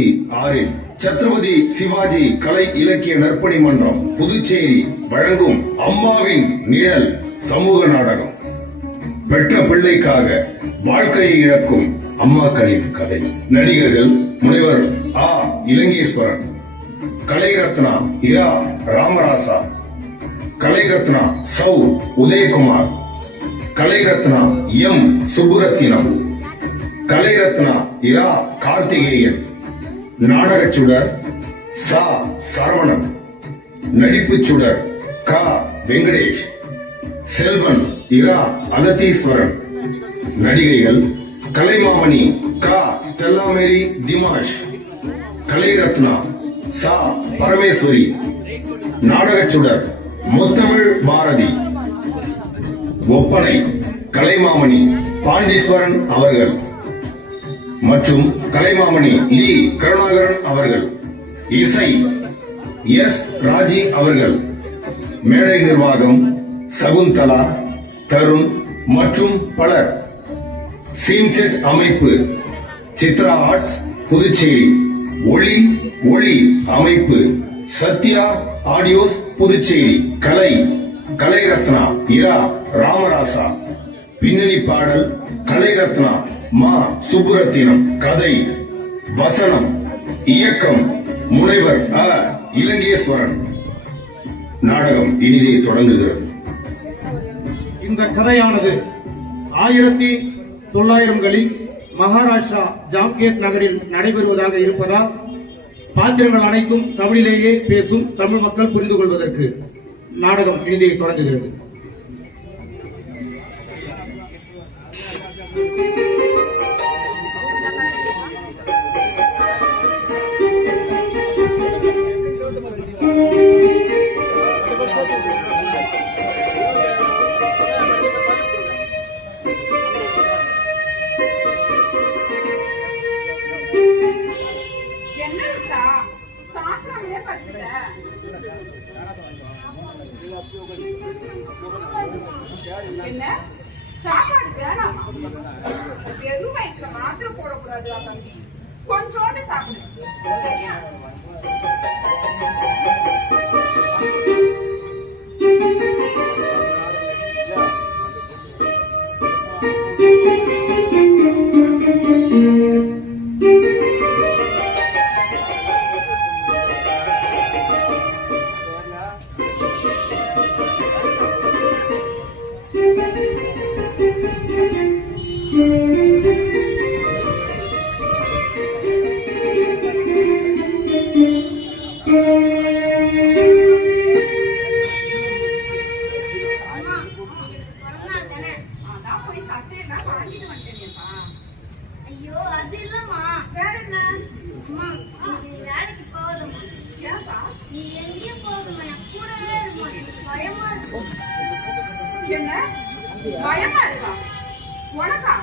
6 சத்ரபதி சிவாஜி கலை இலக்கிய நற்பணி மன்றம் புதுச்சேரி வழங்கும் அம்மாவின் நிழல் சமூக நாடகம். பெற்ற பிள்ளைக்காக வாழ்க்கையை இழக்கும் அம்மாக்களின் கதை. நடிகர்கள் முனைவர் ஆ. இலங்கேஸ்வரன், கலைரத்னா இரா ராமராசா, கலைரத்னா சௌ உதயகுமார், கலைரத்னா எம் சுப்புரத்தினம், கலைரத்னா இரா கார்த்திகேயன், நாடகச் சுடர் சா. சரவணன், நடிப்புச் சுடர் கா. வெங்கடேஷ், செல்வன் இரா அகத்தீஸ்வரன், நடிகைகள் கலைமாமணி கா. ஸ்டெல்லா மேரி திமாஷ், கலைரத்னா சா. பரமேஸ்வரி, நாடகச் சுடர் முத்தமிழ் பாரதி, ஒப்பனை கலைமாமணி பாண்டீஸ்வரன் அவர்கள் மற்றும் கலைமாமணி லீ கருணாகரன் அவர்கள். இசை எஸ். ராஜி அவர்கள். மேடை நிர்வாகம் சகுந்தலா, தருண் மற்றும் பலர். சீன்செட் அமைப்பு சித்ரா ஆர்ட்ஸ் புதுச்சேரி. ஒளி அமைப்பு சத்யா ஆடியோஸ் புதுச்சேரி. கலைரத்னா இரா ராமராசா. பின்னணி பாடல் கலைரத்னா மா. சுப்புரத்தினம். கதை வசனம் இயக்கம் முனைவர் ஆ. இலங்கேஸ்வரன். நாடகம் இனிதே தொடங்குகிறது. இந்த கதையானது 1900களில் மகாராஷ்டிரா ஜாம்கேத் நகரில் நடைபெறுவதாக இருப்பதால் பாத்திரங்கள் அனைத்தும் தமிழிலேயே பேசும் தமிழ் மக்கள் புரிந்து கொள்வதற்கு நாடகம் இனிதே தொடங்குகிறது. என்ன சாப்பாடு வேணாமா? வெறும் வயிற்றுல மாத்திரை போடக்கூடாது தம்பி, கொஞ்சோண்டு சாப்பிடு. ஐயோ அது இல்லம்மா. வேற என்ன? அம்மா நீ வேலைக்கு போகணுமா? ஏன்பா? நீ எங்கேயும் போகணுமா? என் கூடவே இருமா. பயமா இருக்கு. என்ன பயமா இருக்கா உனக்கா?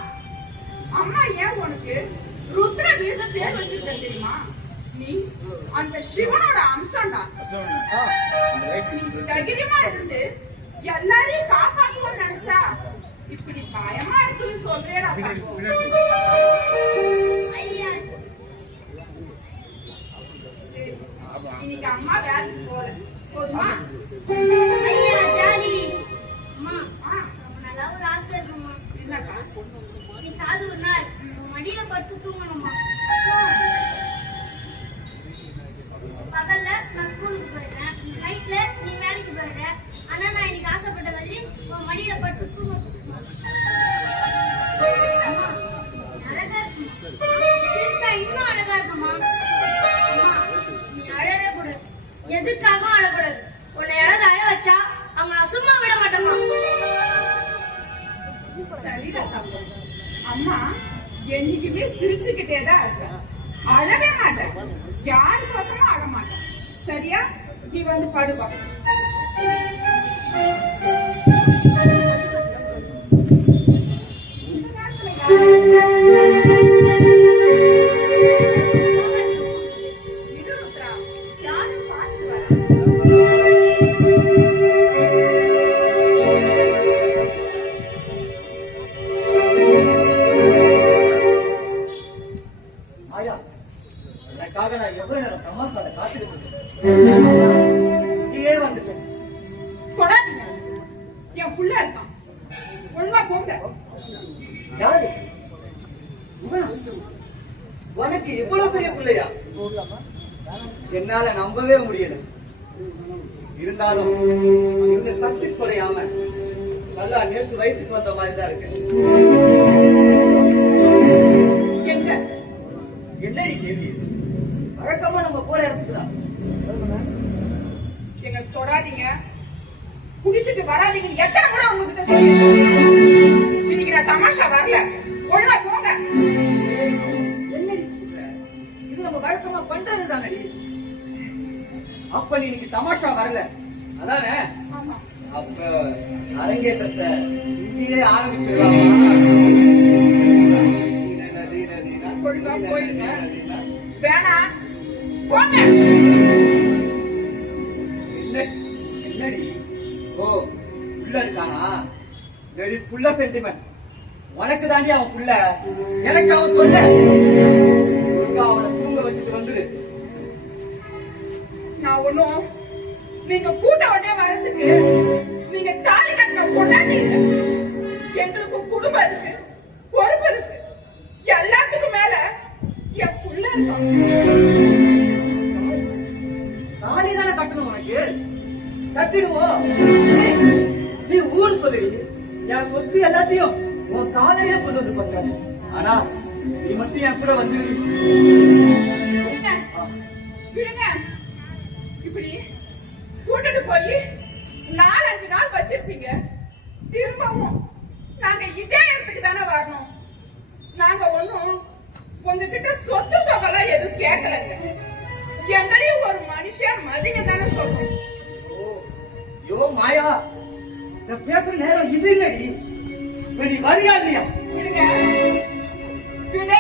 அம்மா ஏன் உனக்கு ருத்ர வீர பேர் வச்சிருக்க தெரியுமா? நீ அந்த சிவனோட அம்சம்டா. நீ தைரியமா இருந்து எல்லாரையும் காப்பாற்றுவோம் நினைச்சா இப்படி பயமா இருக்குன்னு சொல்றேடா. ஐயா இன்னைக்கு அம்மா வேலைக்கு போல போதுமா? ஐயா ஜாலி. அம்மா நல்லா ஒரு ஆசை இருக்குமா? என்னக்கா? இன்னைக்காவது ஒரு நாள் மடியில படுத்து தூங்கணுமா? பகல்ல நான் ஸ்கூலுக்கு போயிடுறேன், நைட்ல நீ வேலைக்கு போயிடுற. ஆனா நான் இன்னைக்கு ஆசைப்பட்ட மாதிரி உன் மடியில படுத்து தூங்க. அழகா இருக்குமா? சிரிச்சா இன்னும் அழகா இருக்குமா? அம்மா நீ அழவே கூடாது. எதுக்காகவும் அழக்கூடாது. உன்னை யாராவது அழ வச்சா அவங்க நான் சும்மா விட மாட்டேமா. சரிடா தம்பி, அம்மா என்னைக்குமே சிரிச்சுக்கிட்டேதான் இருக்க, அழவே மாட்டேன். யாருக்கோசமும் அழ மாட்டேன். சரியா? நீ வந்து படுவா. உனக்காக நான் எவ்வளவு நேரம் தமாசால காத்துக்கிட்டு இருக்கேன். நீயே வந்துட்டேன். தொடாதீங்க. என் புள்ள இருக்கான். ஒழுங்கா போங்க. யாரு இவனா? உனக்கு இவ்வளவு பெரிய பிள்ளையா? என்னால நம்பவே முடியல. இருந்தாலும் இவங்க தட்டி குறையாம நல்லா நேற்று வயசுக்கு வந்த மாதிரி தான் இருக்கு. எங்க என்னடி கேள்வி? வழக்கமா நம்ம போற இடத்துக்கு தான். எங்க தொடாதீங்க, குடிச்சிட்டு வராதீங்கன்னு எத்தனை முறை உங்ககிட்ட சொல்லிருக்கேன். இன்னைக்கு நான் தமாஷா வரல. ஒழுங்கா போங்க. என்னடி சொல்ற? இது நம்ம வழக்கமா பண்றது தானடி. அப்ப நீ இன்னைக்கு தமாஷா வரல அதானே? ஆமா. அப்ப அரங்கேற்றத்தை இங்கேயே ஆரம்பிச்சிடலாமா? ஒழுங்கா போயிருங்க. வேணாம், போங்க. என்னடி? ஓ, புள்ள இருக்கானா? வெடி புள்ள சென்டிமெண்ட். உனக்கு தாண்டி அவன் புள்ள, எனக்கு அவன் சொல்ல. அவனை தூங்க வச்சுட்டு வந்துரு. நான் ஒண்ணும் நீங்க கூட்ட உடனே வர்றதுக்கு நீங்க தாலி கட்டின பொண்டாட்டி இல்ல. எங்களுக்கு குடும்பம் இருக்கு, பொறுப்பு இருக்கு. எல்லாத்துக்கும் மேல என் புள்ள இருக்கான். தாலி தானே கட்டணும் உனக்கு, கட்டிடுவோம். நீ ஊர் சொல்லி என் சொத்து எல்லாத்தையும் உன் காலையில கொண்டு வந்து பண்ற. ஆனா நீ மட்டும் என் கூட வந்துரு. என்ன? விடுங்க. இப்படி கூட்டிட்டு போய் 4-5 நாள் வச்சிருப்பீங்க. திரும்பவும் நாங்க இதே இடத்துக்கு தானே வரணும். நாங்க ஒண்ணும் உங்ககிட்ட சொத்து சொகலாம் எதுவும் கேட்கலங்க. எங்களையும் ஒரு மனுஷன் மதிங்க தானே சொல்றோம். யோ மாயா, நான் பேசுற நேரம் இது இல்லடி. நீ வரியா இல்லையா? இருங்க. விடு.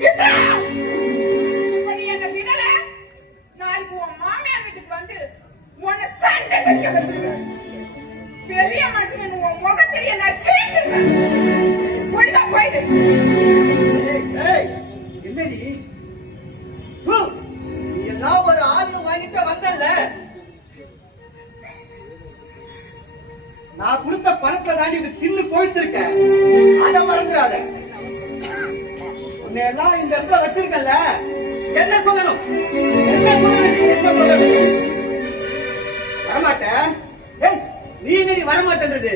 விடு. இப்ப நீ என்ன விடல, நாளைக்கு உன் மாமியார் வீட்டுக்கு வந்து உன்னை சண்டை செய்ய வச்சிருவேன். பெரிய மனுஷன் உன் முகத்தையே நான் கிழிச்சிருவேன். ஒழுங்கா போயிடு. என்னடி நீ எல்லாம் ஒரு ஆள் வாங்கிட்டு வந்தல்ல, நான் கொடுத்த பணத்தை தாண்டி தின்னு போயிட்டிருக்க. அத மறந்துடாத. உன்னை எல்லாம் இந்த இடத்துல வச்சிருக்கல, என்ன சொல்லணும்? வரமாட்ட? ஏய், நீ என்னடி வரமாட்டேன்றது?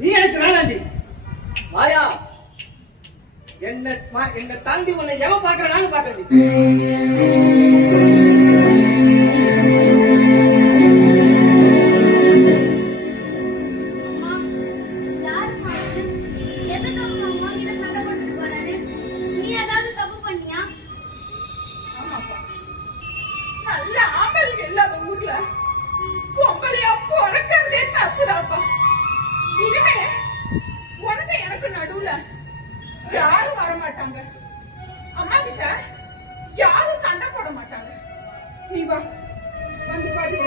நீ எனக்கு வேணாண்டி. மாயா, என்ன தாண்டி உன்னை எவன் பாக்குற? நானும் பாக்குறேன். நல்ல ஆம்பளைங்க இல்லாத ஊர்ல பொம்பளையா பிறக்கிறதே தப்புதாப்பா. இனிமே உனக்கு எனக்கு நடுவுல யாரும் வர மாட்டாங்க. அம்மா கிட்ட யாரும் சண்டை போட மாட்டாங்க. நீ வா, வந்து பாரு.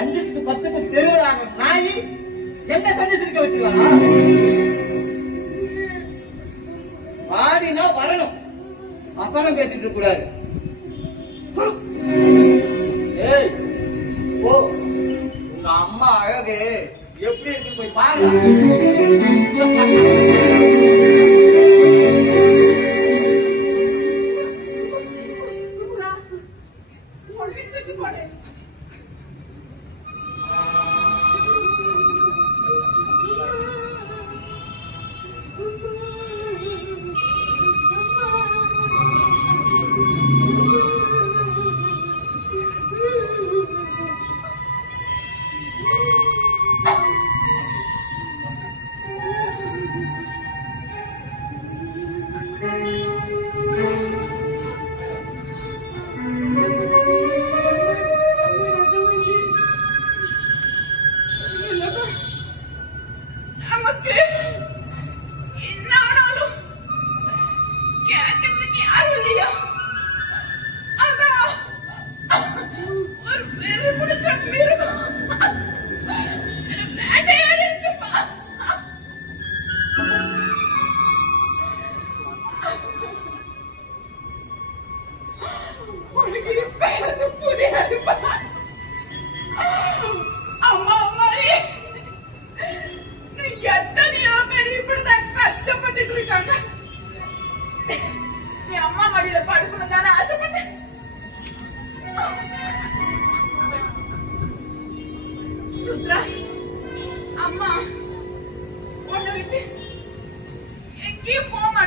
அஞ்சுக்கு 10க்கு தெருவிழாங்க நாய் என்ன சந்திச்சிருக்க வச்சிருவானா? வாடினா வரணும், அசனம் பேசிட்டு இருக்க கூடாது. ஏய், ஓ, உங்க அம்மா அழகு எப்படி இருக்கு போய் பாருங்க.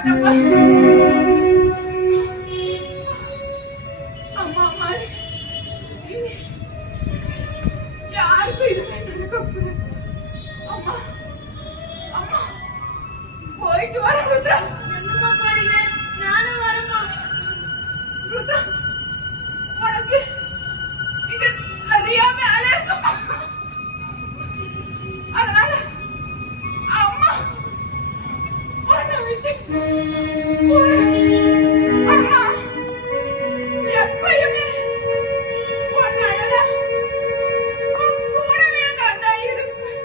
மாட்டேன்ப்பா. அம்மா மாதிரி யாருக்கும் இது இருக்க. அம்மா அம்மா போயிட்டு வர ருத்ரா. எங்கம்மா போறீங்க? நானும் வரேம்மா. ருத்ரா உனக்கு இங்க அறியாம அலர்க்குமா? அதனால அம்மா உன்னை விட்டு அம்மா எப்பயுமே உன் அழல உன் கூடவே தாண்டா இருப்பேன்.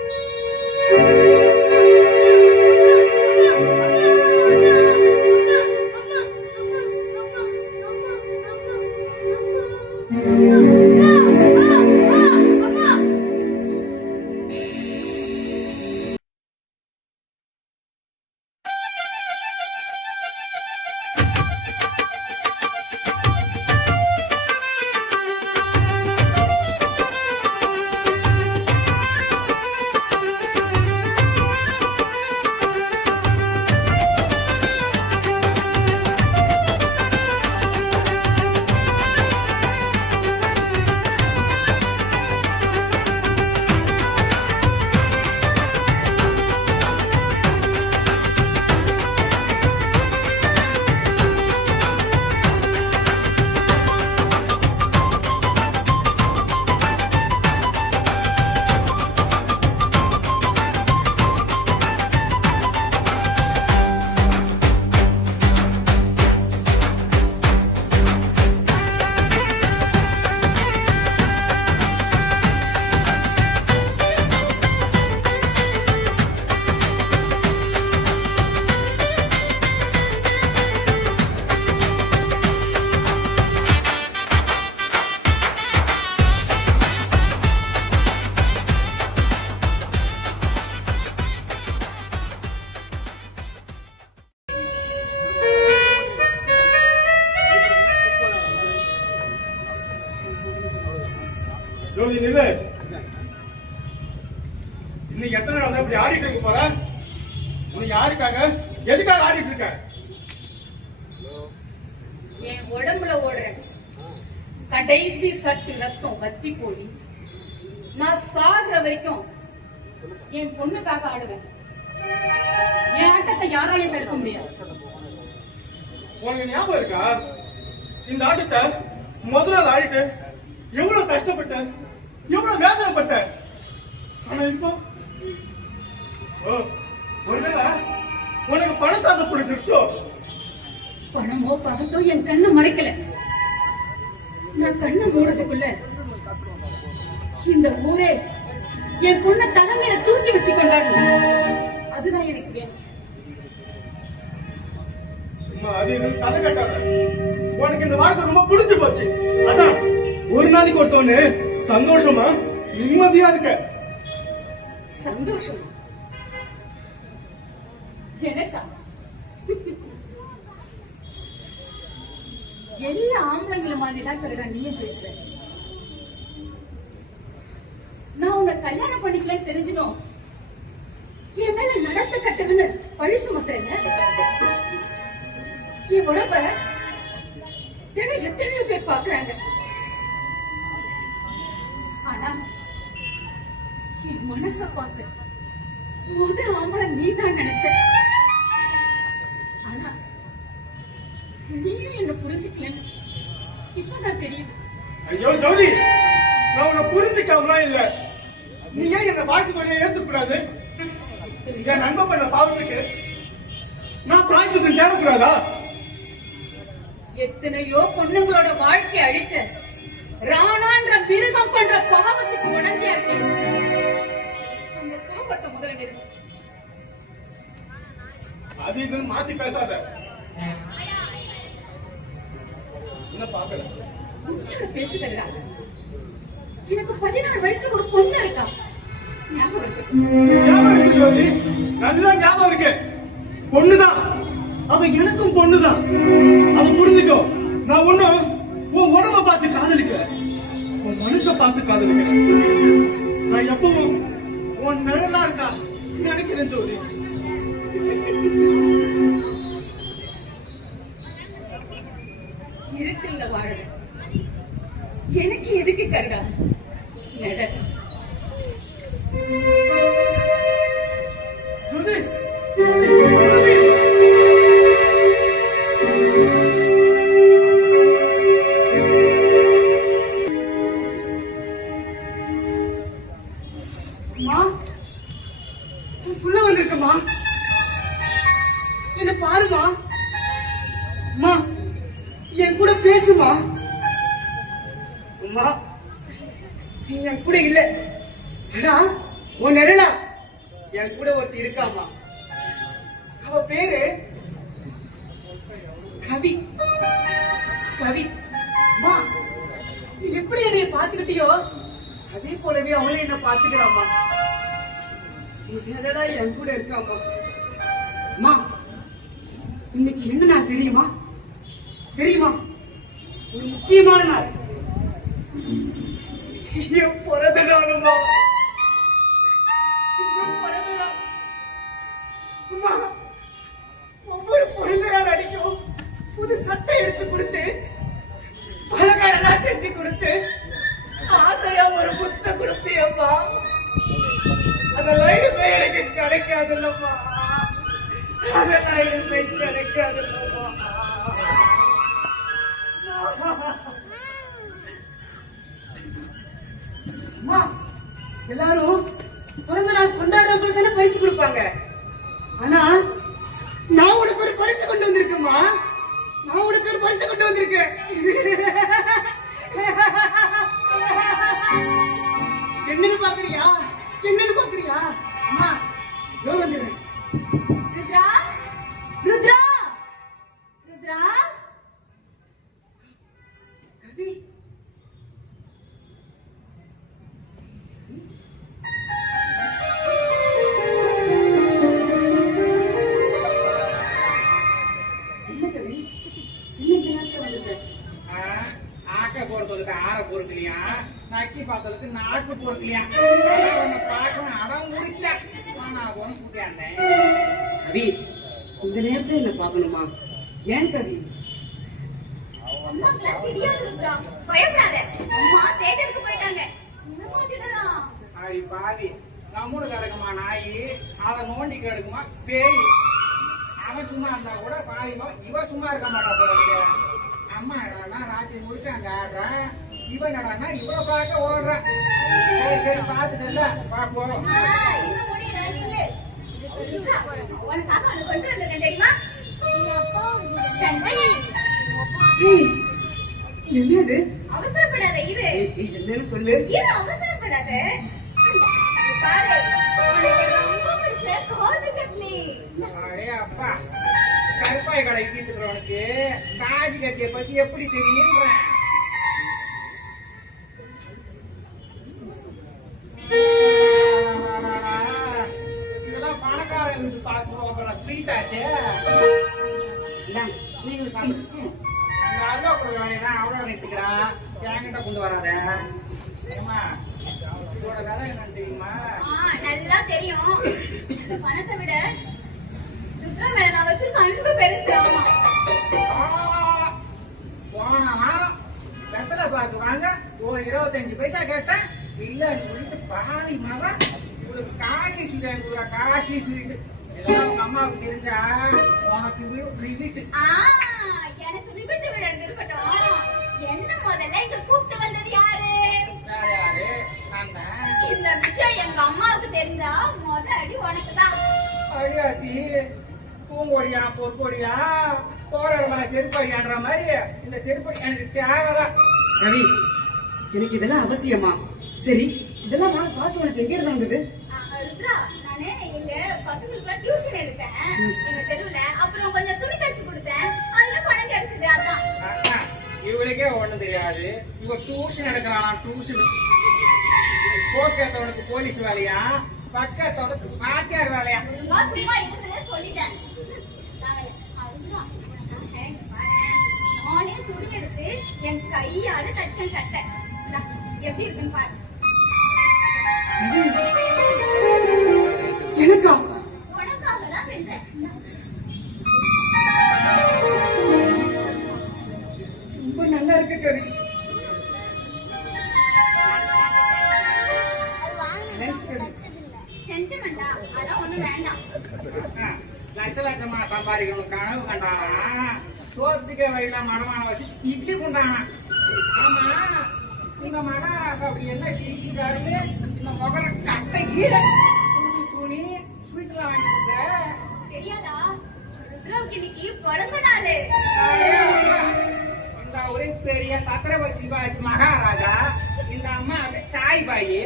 ஜோதி நில்லு. இன்னும் எத்தனை நாள் தான் இப்படி ஆடிட்டு இருக்க போற? இன்னும் யாருக்காக எதுக்காக ஆடிட்டு இருக்க? என் உடம்புல ஓடுற கடைசி சட்டு ரத்தம் வத்தி போய் நான் சாகுற வரைக்கும் என் பொண்ணுக்காக ஆடுவேன். என் ஆட்டத்தை யாராலையும் தடுக்க முடியாது. உனக்கு ஞாபகம் இருக்கா? இந்த ஆட்டத்தை முதல்ல ஆடிட்டு எவ்வளவு கஷ்டப்பட்ட, எவ்வளவு வேதனைப்பட்ட. ஆனா இப்போ ஒருவேளை உனக்கு பணத்தாசை பிடிச்சிருச்சோ? பணமோ பணத்தோ என் கண்ணை மறைக்கல. நான் கண்ணை மூடுறதுக்குள்ள இந்த ஊரே என் பொண்ணை தலைமையில தூக்கி வச்சு கொண்டாடணும். அதுதான் எனக்கு வேணும். சும்மா அது இதுன்னு கதை கட்டாத. உனக்கு இந்த வாழ்க்கை ரொம்ப பிடிச்சு போச்சு. அதான் ஒரு நாளைக்கு ஒருத்தவனு சந்தோஷமா நிம்மதியா இருக்க. சந்தோஷம் எனக்கா? எல்லா ஆம்பளைங்கள மாதிரிதான் கருடா நீயும் பேசுற. நான் உன்னை கல்யாணம் பண்ணிக்கலன்னு தெரிஞ்சிடும் என் மேல நடத்த கட்டதுன்னு பழி சுமத்துறேங்க. என் உடம்ப தினம் எத்தனையோ பேர் பாக்குறாங்க. ஆனா என் மனச பார்த்து முத ஆம்பளை நீதான் நினைச்ச. ஆனா நீயும் என்ன புரிஞ்சுக்கலன்னு இப்பதான் தெரியுது. ஐயோ ஜோதி, நான் உன்னை புரிஞ்சுக்காமலாம் இல்ல. நீ ஏன் என்ன வாழ்க்கை துணையை ஏற்றுக்கூடாது? என் நண்பன் பண்ண பாவத்துக்கு நான் பிராய்ச்சத்துக்கு தேவைக்கூடாதா? எத்தனையோ பொண்ணுங்களோட வாழ்க்கை அழிச்ச ராணான்ற மிருகம் பண்ற பாவத்துக்கு உணர்ந்தியா இருக்கேன். அந்த பாவத்தை முதல்ல நிறுத்து. அது இதுன்னு மாத்தி பேசாத. என்ன பாக்கல பேசுகிறா? எனக்கு 16 வயசுல ஒரு பொண்ணு இருக்கா. ஞாபகம் இருக்கு? ஞாபகம் இருக்கு ஜோதி, நல்லா ஞாபகம் இருக்கு. பொண்ணுதான், அவ எனக்கும் பொண்ணுதான். அதை புரிஞ்சுக்கோ. நான் ஒண்ணும் உன் உடம்ப பார்த்து காதலிக்கல, உன் மனுஷ பார்த்து காதலிக்கிறேன். நான் எப்பவும் உன் நிழலா இருக்கா நினைக்கிறேன் ஜோதி. கருடா நட. துருதி அம்மா, உன் புள்ள வந்திருக்கம்மா. என்ன பாருமா. அம்மா, என் கூட பேசுமா. அம்மா, நீ என் கூட இல்ல. ஆனா உன் நிழலா என் கூட ஒருத்தி இருக்காமா. அவ பேரு கவி. கவி. அம்மா, நீ எப்படி என்னைய பாத்துக்கிட்டியோ அதே போலவே அவளே என்ன பாத்துக்கிறாமா. என்னடா என் கூட இருக்காமா. அம்மா, இன்னைக்கு என்ன நாள் தெரியுமா? தெரியுமா? ஒரு முக்கியமான நாள். என் பிறந்த நாளுமா. என் பிறந்த நாள். அம்மா, ஒவ்வொரு பிறந்த நாள் அடிக்கும் புது சட்டை எடுத்து கொடுத்து பலகாரம் செஞ்சு கொடுத்து ஆசையா ஒரு புத்த கொடுப்பியம்மா. அதெல்லாம் இனிமே எனக்கு கிடைக்காதுல்லம்மா. அதெல்லாம் இனிமே கிடைக்காதுல்லம்மா. அம்மா, எல்லாரும் பிறந்த நாள் கொண்டாடுறவங்களுக்கு தானே பரிசு கொடுப்பாங்க. ஆனா நான் உனக்கு ஒரு பரிசு கொண்டு வந்திருக்கேம்மா. நான் உனக்கு ஒரு பரிசு கொண்டு வந்திருக்கேன். என்னன்னு பாக்குறியா? என்னன்னு பாக்குறியா? அம்மா, இதோ வந்துடுறேன். ருத்ரா, ருத்ரா, ருத்ரா. கவி, என்ன கவி? என்ன இந்த நேரத்துல வந்துட்ட? ஆக்க போறதுக்கு ஆற பொறுக்கலையா, நக்கி பார்த்ததுக்கு நாக்கு பொறுக்கலையா. உன்னை பார்க்கணும் அடம் முடிச்சா நான் கூட்டியாங்க. கவி, இந்த நேரத்துல என்ன பார்க்கணுமா? ஏன் கவி? அம்மாக்குலாம் தெரியாது ருத்ரா, பயப்படாத. அம்மா தியேட்டருக்கு போயிட்டாங்க. என்னமா திடலாம்? அடி பாவி, நம்மூடு கிடக்குமா நாய், அதை நோண்டி கிடக்குமா பேய். அவன் சும்மா இருந்தா கூட பாவிமா, இவ சும்மா இருக்க மாட்டா போல இருக்கு. அம்மா என்னடா ராசி முழுக்க அங்க ஆடுறான், இவன் என்னடா இவளை பார்க்க ஓடுறான். சரி சரி பார்த்துட்டல பார்ப்போம். இன்னும் முடியல, நில்லு. ருத்ரா, உனக்காக ஒண்ணு கொண்டு வந்திருக்கேன் தெரியுமா? கண்டை. ஏய், என்னது? அவசரப்படாத இரு. என்னன்னு சொல்லு. இரு, அவசரப்படாத. இது பாரு, உனக்கு ரொம்ப பிடிச்ச காஜு கட்லி. அடே அப்பா, கருப்பாய் கடை கீத்துக்கிறவனுக்கு காஜி கட்டிய பத்தி எப்படி தெரியுன்றேன். இதெல்லாம் பணக்காரன் வீட்டு பார்த்து ஸ்வீட் ஆச்சே. நீங்களும் சாப்பிட்டு இந்த அல்வா கொடுக்க வேண்டியதான். அவ்வளோ நிறுத்திக்கிறா, என்கிட்ட கொண்டு வராத. ஏமா, இதோட வேலை என்னன்னு தெரியுமா? நல்லா தெரியும். இந்த பணத்தை விட ருத்ரா மேல நான் வச்சிருக்க அன்பு பெருசு. ஆமா, போன வாரம் வெத்தலை பாக்கு வாங்க ஒரு 25 பைசா கேட்டேன், இல்லன்னு சொல்லிட்டு பாவி மகன் உங்களுக்கு காஷ்லி ஸ்வீட் கொடுக்குறா. காஷ்லி ஸ்வீட் இதெல்லாம் உங்க அம்மாவுக்கு தெரிஞ்சா உனக்கு ரிவிட்டு. எனக்கு ரிபிட்டு விட இருக்கட்டும். என்ன முதல்ல இங்க கூப்பிட்டு வந்தது யாரு? வேற யாரு? நான் தான். இந்த விஷயம் எங்க அம்மாவுக்கு தெரிஞ்சா முத அடி உனக்கு தான். அடியாத்தி, பூங்கொடியா பொற்கொடியா போற இடமா செருப்படியான்ற மாதிரி இந்த செருப்படி எனக்கு தேவைதான். கவி, எனக்கு இதெல்லாம் அவசியமா? சரி, இதெல்லாம் நான் காசு உனக்கு எங்க இருந்து வந்தது? ருத்ரா, நானு எங்க பசங்களுக்கு டியூஷன் எடுத்தேன் எங்க தெருவுல. அப்புறம் கொஞ்சம் துணி தச்சு கொடுத்தேன், அதுல பணம் கிடைச்சது. அதான். இவளுக்கே ஒண்ணும் தெரியாது. இவ டியூஷன் எடுக்கிறான். டியூஷன் போக்கத்தவனுக்கு போலீஸ் வேலையா, பக்கத்தவனுக்கு வாத்தியார் வேலையா? ஒழுங்கா சும்மா இருந்து சொல்லிட்டேன். ருத்ரா, நானே துணி எடுத்து என் கையால தச்சேன் சட்டை. இந்தா, எப்படி இருக்குன்னு பாரு. எனக்கா? உனக்காக தான் செஞ்சேன். ரொம்ப நல்லா இருக்கு கவி. சோத்துக்கே வழியில மடமான வச்சு இட்லி கொண்டானா. ஆமா, இந்த மகாராசா அப்படி என்ன கிழிச்சிட்டாருன்னு இந்த முகர கட்டைக்கு துணி ஸ்வீட்லாம் வாங்கி கொடுக்குற. தெரியாதா? ருத்ராவுக்கு இன்னைக்கு பிறந்த நாள். இந்த ஒரே பெரிய சத்திரபதி சிவாஜி மகாராஜா, இந்த அம்மா அப்படியே சாய் பாயி,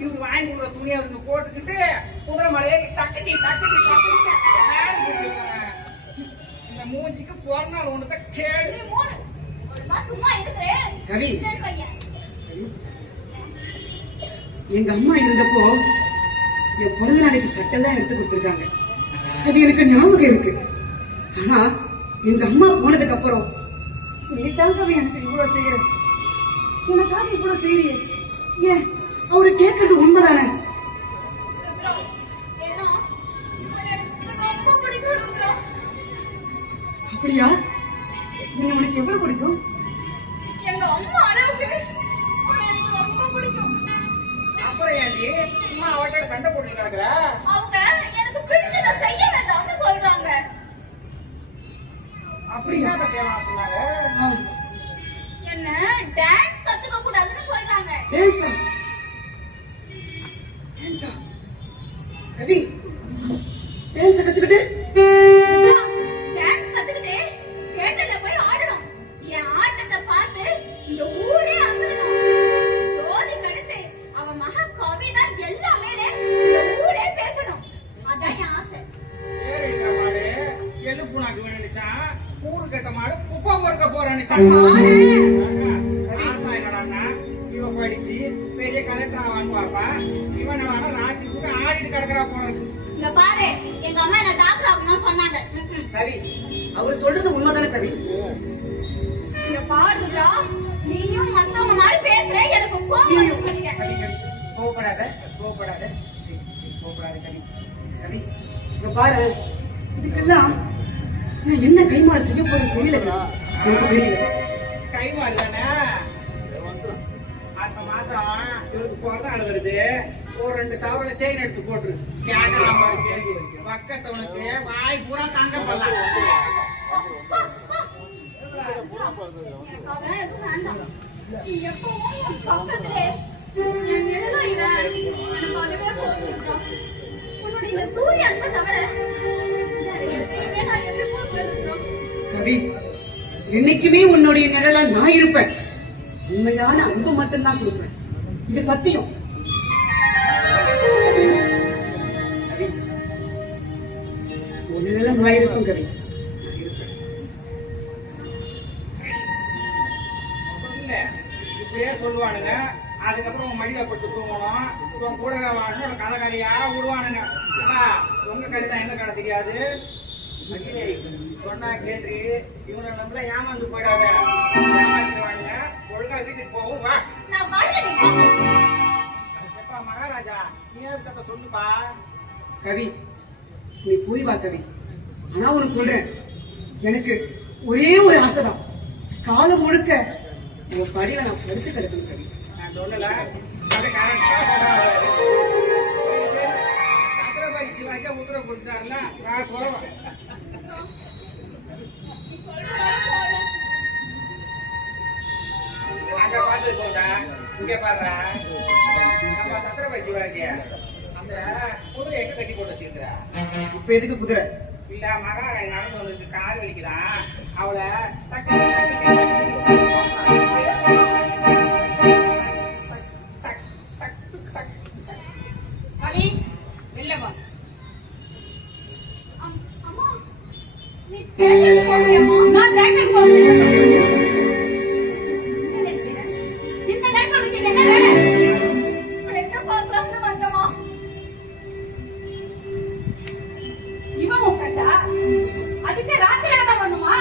இவங்க வாங்கி கொடுக்குற துணியை வந்து போட்டுக்கிட்டு குதிரை மலையே டக்கட்டி டக்கட்டி இந்த மூஞ்சிக்கு போற நாள் ஒண்ணுதான் கேடு. நீ மூணு. ஒரு மாசம் சும்மா இருக்கிறேன். கவி. பையன். எங்க அம்மா இருந்தப்போ என் பிறந்த நாளைக்கு சட்டை தான் எடுத்து கொடுத்துருக்காங்க. அது எனக்கு ஞாபகம் இருக்கு. ஆனா எங்க அம்மா போனதுக்கு அப்புறம் நீ தாங்க எனக்கு இவ்வளவு செய்யற, எனக்காக இவ்வளவு செய்யறியே. ஏன் அவரு கேட்கறது உண்மைதானே? ருத்ரா, ஏன்னா உன்னை எனக்கு ரொம்ப பிடிக்கும் ருத்ரா. அப்படியா? என்ன உனக்கு எவ்வளவு பிடிக்கும்? எங்க அம்மா அளவுக்கு உன்னை எனக்கு ரொம்ப பிடிக்கும். அப்புறம் ஏன்டி சும்மா அவட்ட சண்டை போட்டு கிடக்குற? அவங்க எனக்கு பிடிச்சதை செய்ய வேண்டாம்னு சொல்றாங்க. அப்படி என்ன செய்யலாம் சொன்னாங்க? என்ன டான்ஸ் கத்துக்க கூடாதுன்னு சொல்றாங்க. டான்ஸா? டான்ஸா? கவி, டான்ஸ் கத்துக்கிட்டு டான்ஸ் கத்துக்கிட்டு தியேட்டர்ல போய் ஆடணும். என் ஆட்டத்தை பார்த்து இந்த ஊரே அசரணும். ஜோதி கடுத்து அவன் மகா கவிதான் எல்லாமே இந்த ஊரே பேசணும். அதான் என் ஆசை. ஏறி இருக்கிற மாடு எலுப்புனாக்கு வேணுச்சான், கூறு கட்ட மாடு குப்பை பொறுக்க போறானுச்சான். என்னடான்னா இவ படிச்சு பெரிய கலெக்டர் வாங்குவாப்பா, இவன் ராத்திரிக்கு ஆடிட்டு கிடக்குறா போல இருக்கு. இங்க பாரு, எங்க அம்மா என்ன டாக்டர் ஆகணும்னு சொன்னாங்க. கவி, அவர் சொல்றது உண்மைதானே கவி? இங்க பாருடா, நீயும் மத்தவங்க மாதிரி பேசுற, எனக்கு கோவம் வருது. கோவப்படாத, கோவப்படாத, சரி சரி கோவப்படாத கவி. கவி, இங்க பாரு, இதுக்கெல்லாம் நான் என்ன கைமாறு செய்ய போறேன் தெரியல. எனக்கு தெரியல. கைமாறு தானே? அடுத்த மாசம் இவருக்கு பிறந்த நாள் வருது, ஒரு 2 சவரல செயின் எடுத்து போட்டுரு. கேட்கலாம் பாரு, பக்கத்தவனுக்கு வாய் பூரா தங்க போடலாம். எனக்கு அதெல்லாம் எதுவும் வேண்டாம். நீ எப்பவும் என் பக்கத்திலே என் நிழலா இரு. எனக்கு அதுவே போதும்டா. உன்னுடைய இந்த தூய அன்பை தவிர வேற எதையுமே நான் எதிர்பார்க்கிறேன். கவி, என்னைக்குமே உன்னுடைய நிழலா நான் இருப்பேன். உண்மையான அன்பு மட்டும்தான் கொடுப்பேன். இது சத்தியம். கவி, உன் நிழலா நான் இருப்பேன் கவி. இப்படியே சொல்லுவானுங்க, அதுக்கப்புறம் மடியில பட்டு தூங்கணும், உன் கூட வாழணும், கதை கதையா விடுவானுங்க. உங்க கதை தான் எங்க கடை தெரியாது. சொன்னா கேட்டு இவனை நம்மள ஏமாந்து போயிடாத, ஏமாத்திடுவாங்க. ஒழுங்கா வீட்டுக்கு போகும். வா. நான் வரேன். எப்பா மகாராஜா, நீ சட்ட சொல்லுப்பா. கவி, நீ போய் வா கவி. ஆனா ஒண்ணு சொல்றேன், எனக்கு ஒரே ஒரு ஆசைதான். காலம் முழுக்க உன் படியில நான் படுத்து கிடக்கணும் கவி. நான் சொல்லல, சந்திரபாய் சிவாஜியா உத்தரவு கொடுத்தாருல, நான் போவேன். அங்க பாத்து போதா, இங்க பாடுறா. நம்ம சந்திரபாய் சிவாஜியா அந்த குதிரை எங்க கட்டி போட்டு வச்சிருக்கிறா? இப்ப எதுக்கு குதிரை? இல்ல மகாராணி நடந்து வந்ததுக்கு கால் வலிக்குதான், அவளை கவி, வெளில வா. அம்மா, நீ தேட்டருக்கு போறியாம்மா? நான் தேட்டருக்கு போறேன். இந்த நேரத்துல உனக்கு என்ன வேலை? ஃப்ரெண்ட பார்க்கலாம்னு வந்தம்மா. இவன் உன் ஃப்ரெண்டா? அதுக்கு ராத்திரியில தான் வரணுமா?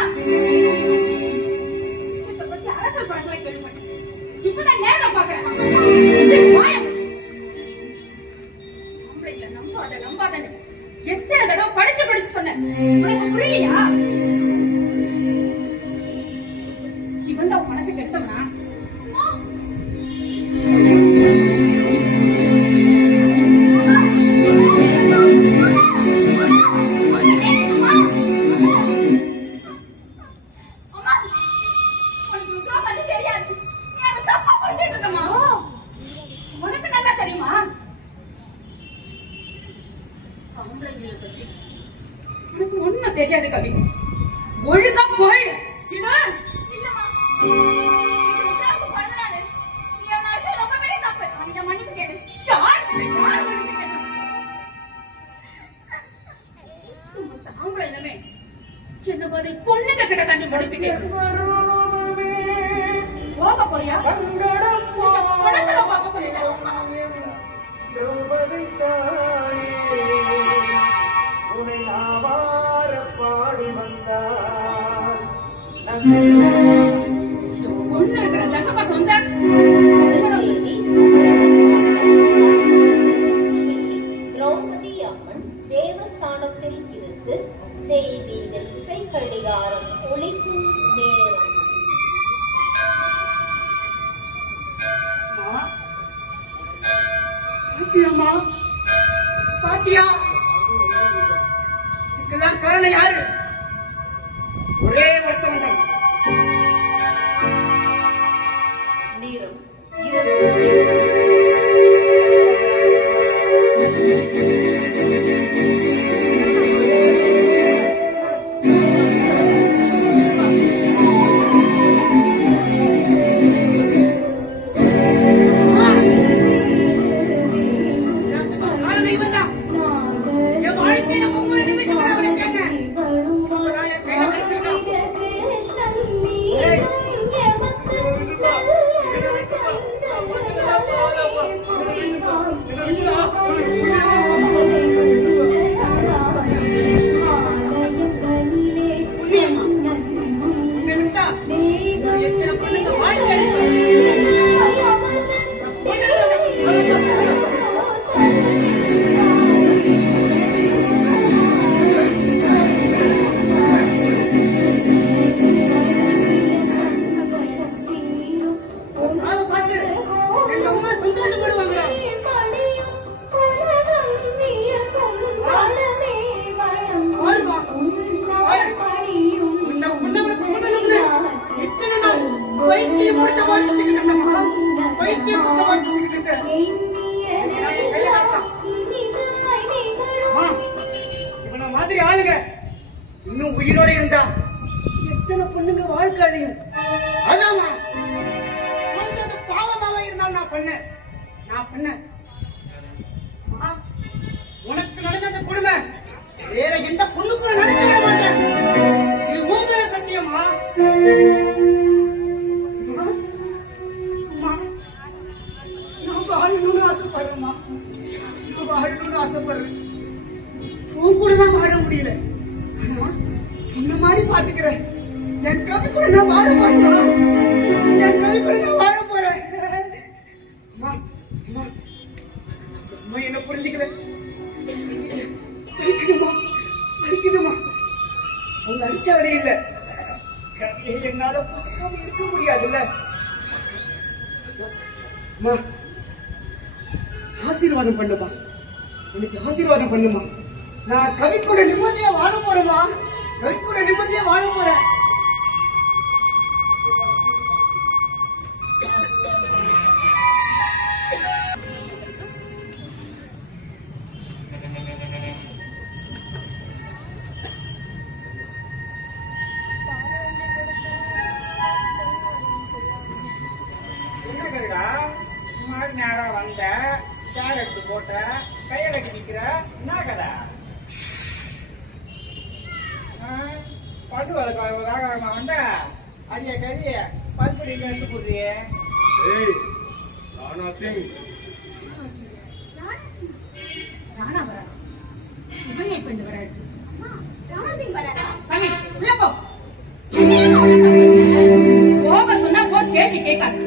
இந்த மாதிரி பொண்ணுங்க கிட்ட தண்ணி முடிப்பிக்க போக போறியா பணத்துல பாப்பா சொல்லிட்டேன். பொண்ணு இருக்கிற தசபாக்கு வந்தா திரௌபதி அம்மன் தேவஸ்தானத்தில் இருந்து தெய்வீக இசை கடிகாரம் ஒலிக்கும் நேரம். பாத்தியாம்மா? பாத்தியா? இதுக்கெல்லாம் காரணம் யாரு? ஒரே ஒருத்தவன் தான். நேரம் காரணம் இவன் தான். என் வாழ்க்கையில ஒவ்வொரு நிமிஷம் அவனை கேட்டேன். அப்பதான் என் கையில கிடைச்சிருக்கான். ஏய், புண்ணியம்மா, உன்னை விட்டா எத்தனை பொண்ணுங்க வாழ்க்கை சாவை பார்த்து எங்க அம்மா சந்தோஷப்படுவாங்களா? பாருமா, பாரு. உன்னை கொல்லணும்னு இத்தனை நாள் பைத்தியம் பிடிச்ச மாதிரி சுத்திக்கிட்டு இருந்தேம்மா. பைத்தியம் பிடிச்ச மாதிரி சுத்திக்கிட்டு இருந்தேன். நான் என் கையில கிடைச்சான். அம்மா, இவனை மாதிரி ஆளுங்க இன்னும் உயிரோட இருந்தா எத்தனை பொண்ணுங்க வாழ்க்கை அழியும். அதாம்மா, பண்றது பாவமாக இருந்தாலும் நான் பண்ணேன். அம்மா, உனக்கு நடந்த அந்த கொடுமை வேற எந்த பொண்ணுக்கும் நான் நடக்க விட மாட்டேன். இது உன் மேல சத்தியமா? அம்மா, அம்மா, நான் வாழணும்னு ஆசைப்படுறேம்மா. நான் வாழணும்னு ஆசைப்படுறேன். உன் கூட தான் வாழ முடியல. ஆனா இந்த மாதிரி பாத்துக்கிறேன். என் கவி கூட நான் வாழ போறேன். என் கவி கூட நான் வாழ போறேன். அம்மா, அம்மா, அம்மா என்ன புரிஞ்சுக்கல. வலிக்குதுமா. உங்க அடிச்ச வழி இல்ல. கவியை என்னால பார்க்காம இருக்க முடியாதுல்ல. அம்மா, ஆசீர்வாதம் பண்ணுமா. எனக்கு ஆசீர்வாதம் பண்ணுமா. நான் கவி கூட நிம்மதியா வாழ போறேமா. கவி கூட நிம்மதியா வாழ போறேன். என்ன கருடா, மாதிரி நேரா வந்த சேர் எடுத்து போட்ட கையை கட்டி நிக்கிற, என்ன கதை? பட்டு ராகமா வந்த அடிய கறி பல்படி எடுத்து போடுறியே. ராணா சிங் ராணா வரா இவன் எப்ப இந்த வராது ராமசிங் வரதா? கவி உள்ள போ. போக சொன்னா போ, கேள்வி கேட்காது.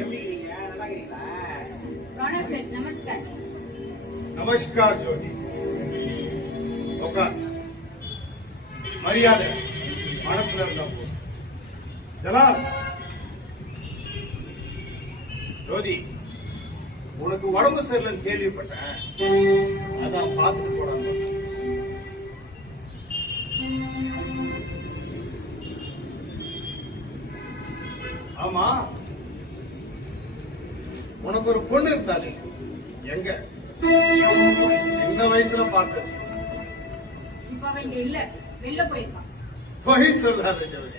எப்படி இருக்கீங்க? நல்லா இருக்கீங்களா? ராணா சார் நமஸ்கார். நமஸ்கார் ஜோதி. உட்கார். மரியாதை மனசுல இருந்தா போதும். ஜலால், ஜோதி, உனக்கு உடம்பு சரியில்லைன்னு கேள்விப்பட்டேன். அதான் பார்த்துட்டு போடாம. ஆமா, உனக்கு ஒரு பொண்ணு இருந்தாலே எங்க? சின்ன வயசுல பார்த்தது. இப்ப அவன் இங்க இல்ல, வெளில போயிருக்கான். பொய் சொல்லாத ஜோதி.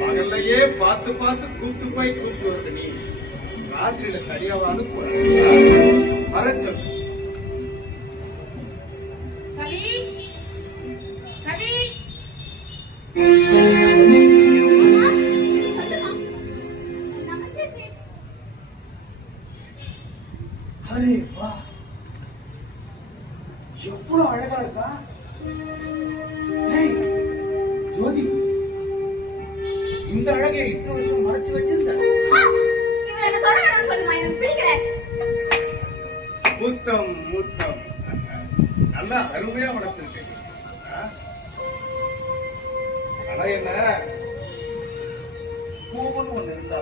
பகல்ல அவளையே பார்த்து பார்த்து கூப்பிட்டு வருது நீ ராத்திரியில தனியாவ அனுப்புற மறைச்சல். கவி கவி அரே வா, எவ்வளவு அழகா இருக்கா. டேய் ஜோதி, இந்த அழகை இத்தனை வருஷம் மறைச்சு வச்சிருந்த. முத்தம் முத்தம் நல்லா அருமையா வளர்த்திருக்க. ஆனா என்ன பூவுன்னு ஒண்ணு இருந்தா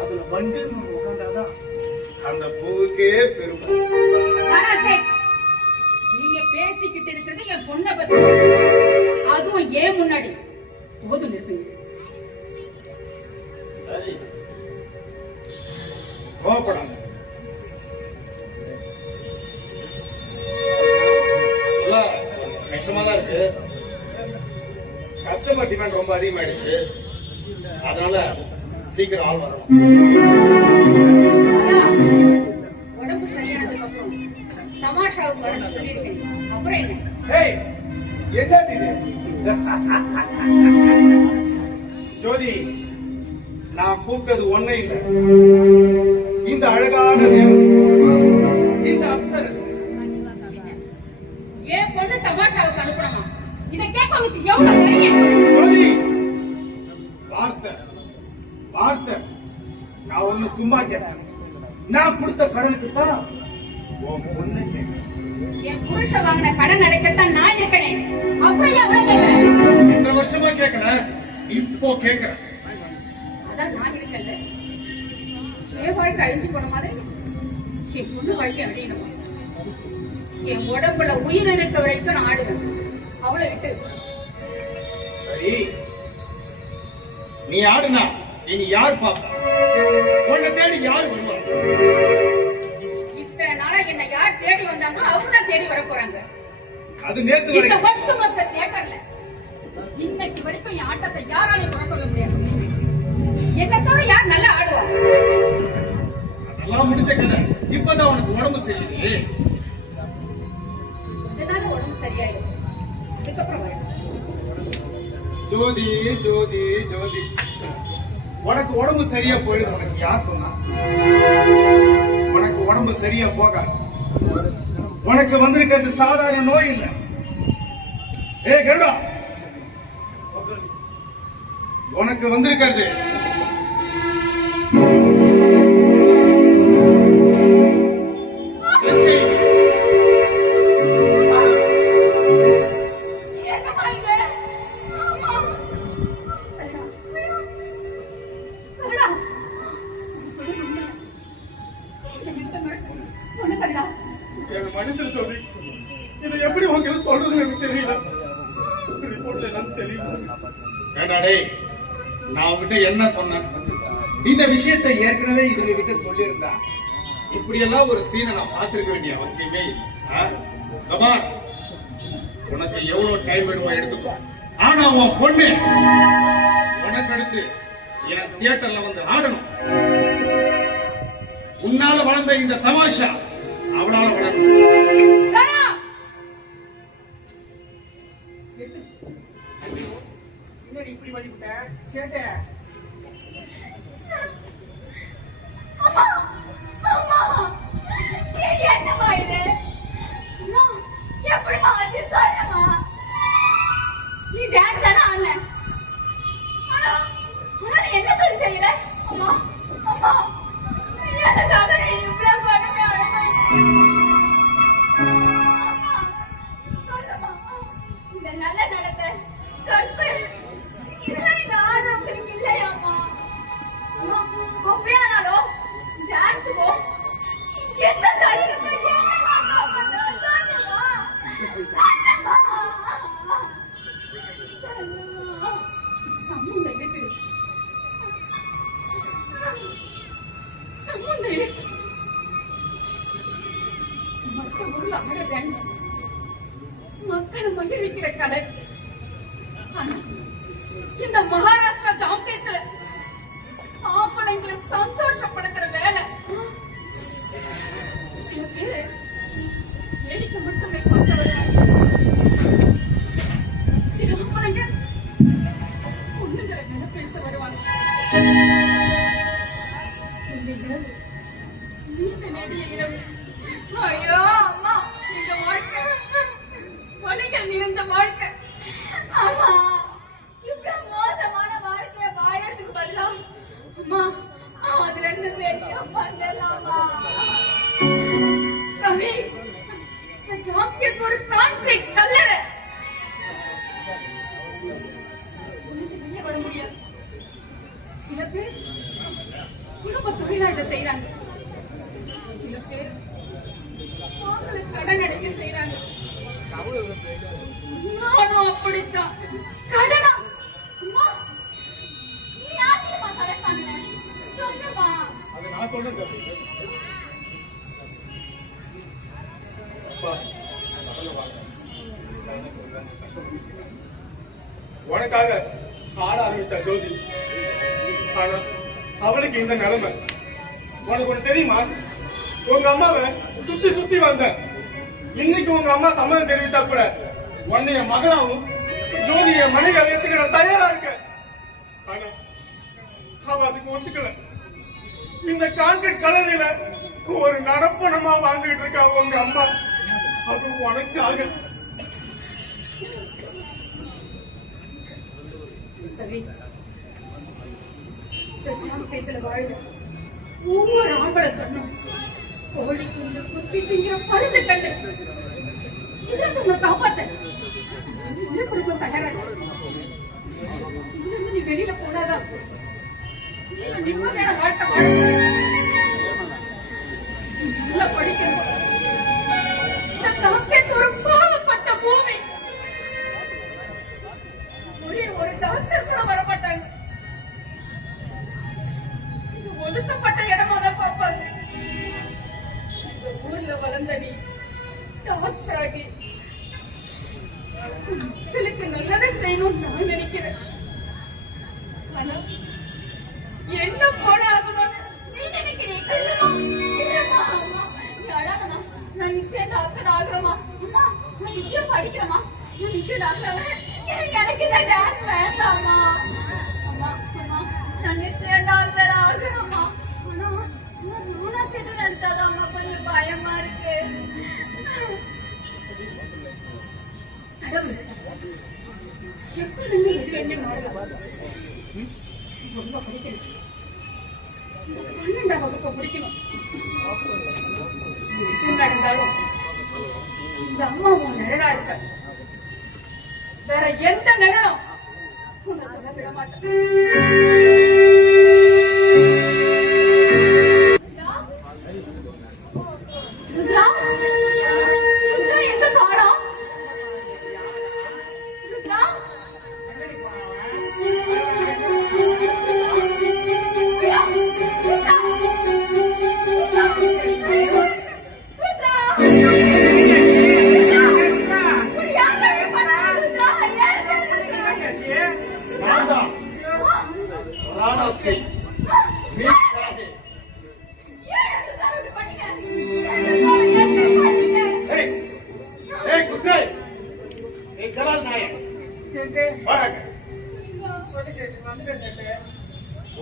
அதுல வண்டு உட்கார்ந்தாதான் அந்த பூவுக்கே பெருமை. நீங்க பேசிக்கிட்டு இருக்கிறது என் பொண்ணை பத்தி, அதுவும் ஏன் முன்னாடி. போதும் நிறுத்துங்க. கோபப்படாத. கஷ்டமா தான் இருக்கு. கஸ்டமர் டிமாண்ட் ரொம்ப அதிகமாயிடுச்சு. அதனால சீக்கிரம் ஆள் வரணும். உடம்பு சரியானதுக்கு அப்புறம் தமாஷாவுக்கு வரன்னு சொல்லியிருக்கேன். அப்புறம் என்ன? ஏய், என்னடி இது? ஜோதி, நான் கூப்பிட்டது ஒண்ணே இல்லை. இந்த அழகான தேவன், இந்த அப்சரஸ். என் பொண்ணு தமாஷாவுக்கு அனுப்பணுமா? இதை கேட்க உங்களுக்கு எவ்வளவு தைரியம்? ஜோதி, வார்த்தை வார்த்தை. நான் ஒண்ணு சும்மா கேட்டேன். நான் கொடுத்த கடனுக்கு தான் உன் பொண்ணு கேட்டேன். என் புருஷன் வாங்கின கடன் அடைக்கத்தான் நான் இருக்கேன். அப்புறம் எவ்வளவு கேட்கிறேன்? இத்தனை வருஷமா கேட்கிறேன், இப்போ கேட்கிறேன். அதான் நான் இருக்கல. என் வாழ்க்கை அழிஞ்சு போன மாதிரி என் பொண்ணு வாழ்க்கை அழியணுமா? என் உடம்புல உயிர் இருக்க வரைக்கும் நான் ஆடுவேன். அவளை விட்டு சரி, நீ ஆடுனா இனி யார் பாப்பா? உன்னை தேடி யார் வருவா? இத்தனை நாளா என்ன யார் தேடி வந்தாங்களோ அவங்க தான் தேடி வர போறாங்க. அது நேத்து இந்த வரைக்கும் ஒட்டுமொத்த தேட்டர்ல இன்னைக்கு வரைக்கும் என் ஆட்டத்தை யாராலையும் குறை சொல்ல முடியாது. என்ன தவிர யார் நல்லா ஆடுவா? அதெல்லாம் முடிச்ச கதை. இப்பதான் உனக்கு உடம்பு சரியில்லையே. கொஞ்ச நாள் உடம்பு சரியாயிடும். அதுக்கப்புறம் வரும். ஜோதி ஜோதி ஜோதி, உனக்கு உடம்பு சரியா போயிடும். உனக்கு யார் சொன்னா? உனக்கு உடம்பு சரியா போகாது. உனக்கு வந்திருக்கிறது சாதாரண நோய் இல்லை. ஏ கருடா, உனக்கு வந்திருக்கிறது என்னம்மா இது? அம்மா. கருடா. சொல்லு கருடா. மனிதர் ஜோதி, இதை எப்படி உங்களுக்கு சொல்றதுன்னு எனக்கு தெரியல. ரிப்போர்ட்ல எல்லாம் தெரியும். வேண்டாடே, நான் உங்ககிட்ட என்ன சொன்னேன்? இந்த விஷயத்தை ஏற்கனவே இதுங்க கிட்ட சொல்லியிருந்தா இப்படி எல்லாம் ஒரு சீனை நான் பார்த்திருக்க வேண்டிய அவசியமே இல்லை. உனக்கு எவ்வளவு டைம் வேணுமோ எடுத்துக்கோ. ஆனா உன் பொண்ணு உனக்கு அடுத்து என் தியேட்டர்ல வந்து ஆடணும். உன்னால வளர்ந்த இந்த தமாஷா அவளால வளர்ந்து கருடா! இப்படி வழிவிட்டேன் சேட்டேன். அம்மா. அம்மா. என்னம்மா இது? அம்மா, எப்படிம்மா ஆச்சு? சொல்லும்மா. நீ டான்ஸ் தானே ஆடுன. ஆனா நீ என்ன தொழில் செய்யற? அம்மா. அம்மா. எனக்காக நீ இவ்வளவு கடுமையான அம்மா. சொல்லும்மா. இந்த நல்ல நடத்தை, கற்பு, இதெல்லாம் இந்த ஆர்வங்களுக்கு இல்லையாம்மா? அம்மா, அப்படியானாலும் டான்ஸுக்கோ எந்த நடிகருக்கும் என்னம்மா காப்பாத்தணும்? சொல்லும்மா. சொல்லும்மா. சம்பந்தம் இருக்கு. சம்பந்தம் இருக்கு. மற்ற ஊர்ல ஆடுற டான்ஸ் மக்களை மகிழ்விக்கிற கலை. ஆனா இந்த மகாராஷ்டிரா ஜாம்பேத்துல எங்களை சந்தோஷப்படுத்துற வேலை. சில பேரு வேடிக்கை மட்டுமே பார்த்து வருவாங்க. சில ஆம்பளைங்க பொண்ணுங்களை நில பேச வருவாங்க. இந்த இரவு நீண்ட நெடிய இரவு. ஐயோ அம்மா, இந்த வாழ்க்கை வலிகள் நிறைஞ்ச வாழ்க்கை. அம்மா, இவ்வளவு மோசமான வாழ்க்கைய வாழறதுக்கு பதிலா அம்மா அதுல இருந்து வெளியே பண்ணலாமா? கவி, ஜாக்கெட் ஒரு கான்கிரீட் கல்லறை. வெளியே வர முடியாது. சில பேர் குடும்ப தொழிலா இதை செய்யறாங்க. சில பேர் அவங்களுக்கு கடன் அடைக்க செய்யறாங்க. நானும் அப்படித்தான். கடனா? அம்மா, நீ யாருக்குமா கடன் வாங்கின? சொல்லுமா. அதை நான் சொல்றேன் தம்பி. அப்பா, உனக்காக ஆட ஆரம்பிச்சா ஜோதி. ஆனா அவளுக்கு இந்த நிலைமை. உனக்கு ஒண்ணு தெரியுமா? உங்க அம்மாவை சுத்தி சுத்தி வந்த இன்னைக்கு உங்க அம்மா சம்மதம் தெரிவித்தா கூட உன்னைய மகளாவும் ஜோதிய மனைவி ஏத்துக்க நான் தயாரா இருக்கேன். ஆனா அவ அதுக்கு ஒத்துக்கல. இந்த கான்கிரீட் கலரில ஒரு நடப்பணமா வாழ்ந்துகிட்டு இருக்கா உங்க அம்மா. அது உனக்காக. கவி, இந்த ஜாம்பேத்துல வாழ்ற ஒவ்வொரு ஆம்பளை கண்ணும் கோழி கொஞ்சம் குத்தி திங்கிற பருந்த கண்ணு. இதை உங்களை காப்பாத்த கொடுக்க தயாராக. நீ வெளியில போனாதான் நிம்மதியான வாழ்க்கை வாழ முடியும். நல்லா படிக்கணும். இந்த ஜாம்பேத் ஒரு பாவப்பட்ட பூமி. ஒரே ஒரு டாக்டர் கூட வரமாட்டாங்க. ஒதுக்கப்பட்ட இடமா தான் பார்ப்பாங்க. இந்த ஊர்ல வளர்ந்த நீ டாக்டர் ஆகி மக்களுக்கு நல்லதை செய்யணும்னு நான் நினைக்கிறேன். ஆனா என்ன போல ஆகணும்னு நீ நினைக்கிறீங்க? இல்லம்மா, அம்மா, நீ அழகமா. நான் நிச்சயம் டாக்டர் ஆகுறமா. அம்மா, நான் நிச்சயம் படிக்கிறேமா. நான் நிச்சயம் டாக்டர். எனக்கு இந்த டான்ஸ் வேண்டாமா. அம்மா, அம்மா, நான் நிச்சயம் டாக்டர் ஆகுறேம்மா. ஆனா லூனா செட்டு நடிச்சாதான் அம்மா கொஞ்சம் பயமா இருக்கு. கடவுள் எப்போதுமே எது என்ன மாறுது. ரொம்ப படிக்கணும். 12ஆம் வகுப்பு முடிக்கணும். எது நடந்தாலும் இந்த அம்மா உன் நிழலா இருக்க. வேற எந்த நிழலும் உன்னை தொட விட மாட்டேன்.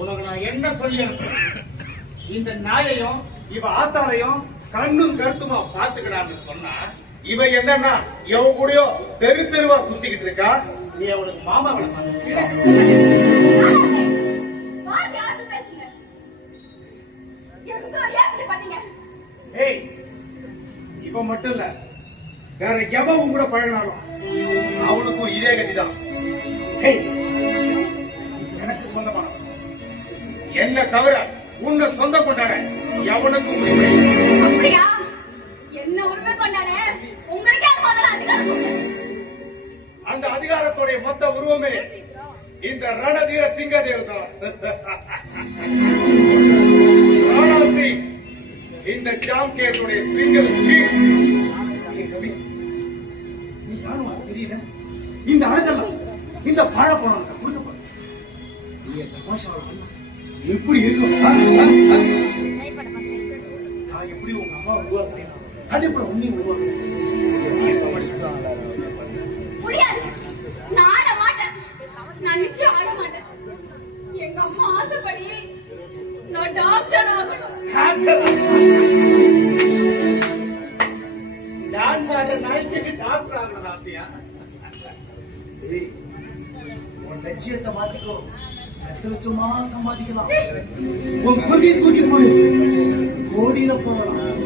உனக்கு நான் என்ன சொல்லி இந்த நாயையும் இவ ஆத்தாளையும் கண்ணும் கருத்துமா பாத்துக்கிறான்னு சொன்னா இவ என்னன்னா எவ கூடயோ தெரு தெருவா சுத்திக்கிட்டு இருக்கா. நீ அவனுக்கு மாமா ஏய், இவ மட்டும் இல்ல, வேற எவன் கூட பழகினாலும் அவனுக்கும் இதே கதிதான். எனக்கு சொந்தமான என்ன தவிர உன்னை சொந்த கொண்டாட எவனுக்கும் உரிமை. அப்படியா? என்ன உரிமை கொண்டாட உங்களுக்கே முதல்ல அதிகாரம் கொடுத்தது. அந்த அதிகாரத்துடைய மொத்த உருவமே இந்த ரணதீர சிங்கதேவ் தான். ராணா சிங் இந்த ஜாம்கேட்டுடைய சிங்க. நீ யாரும் தெரியல. இந்த அழகெல்லாம் இந்த பழப்பணம் நீ தமாஷாவில் எப்படி இருக்கும் நான் எப்படி உங்க அம்மா உருவாக்குறேன் அதே போல உன்னையும் உருவாக்குறேன் முடியாது. நான் ஆட மாட்டேன். நான் நிச்சயம் ஆட மாட்டேன். எங்க அம்மா ஆசைப்படி நான் டாக்டர் ஆகணும். டான்ஸ் ஆடுற நாய்க்கு டாக்டர் ஆகணும் ஆசையா? உன் லட்சியத்தை மாத்திக்கோ. லட்சமா சம்பாதிக்கலாம். உன் கொள்கையை தூக்கி போடு. கோடியில போகலாம்.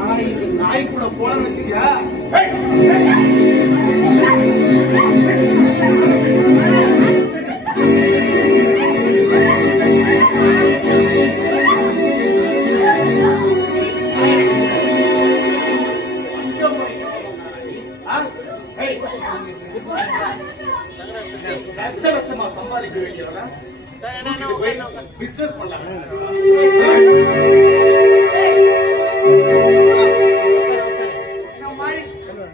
ஆனா இந்த நாய் கூட போல வச்சுக்கியா? லட்சமா சம்பாதிக்க வேண்டியவனா பிசினஸ் பண்ணலாம்.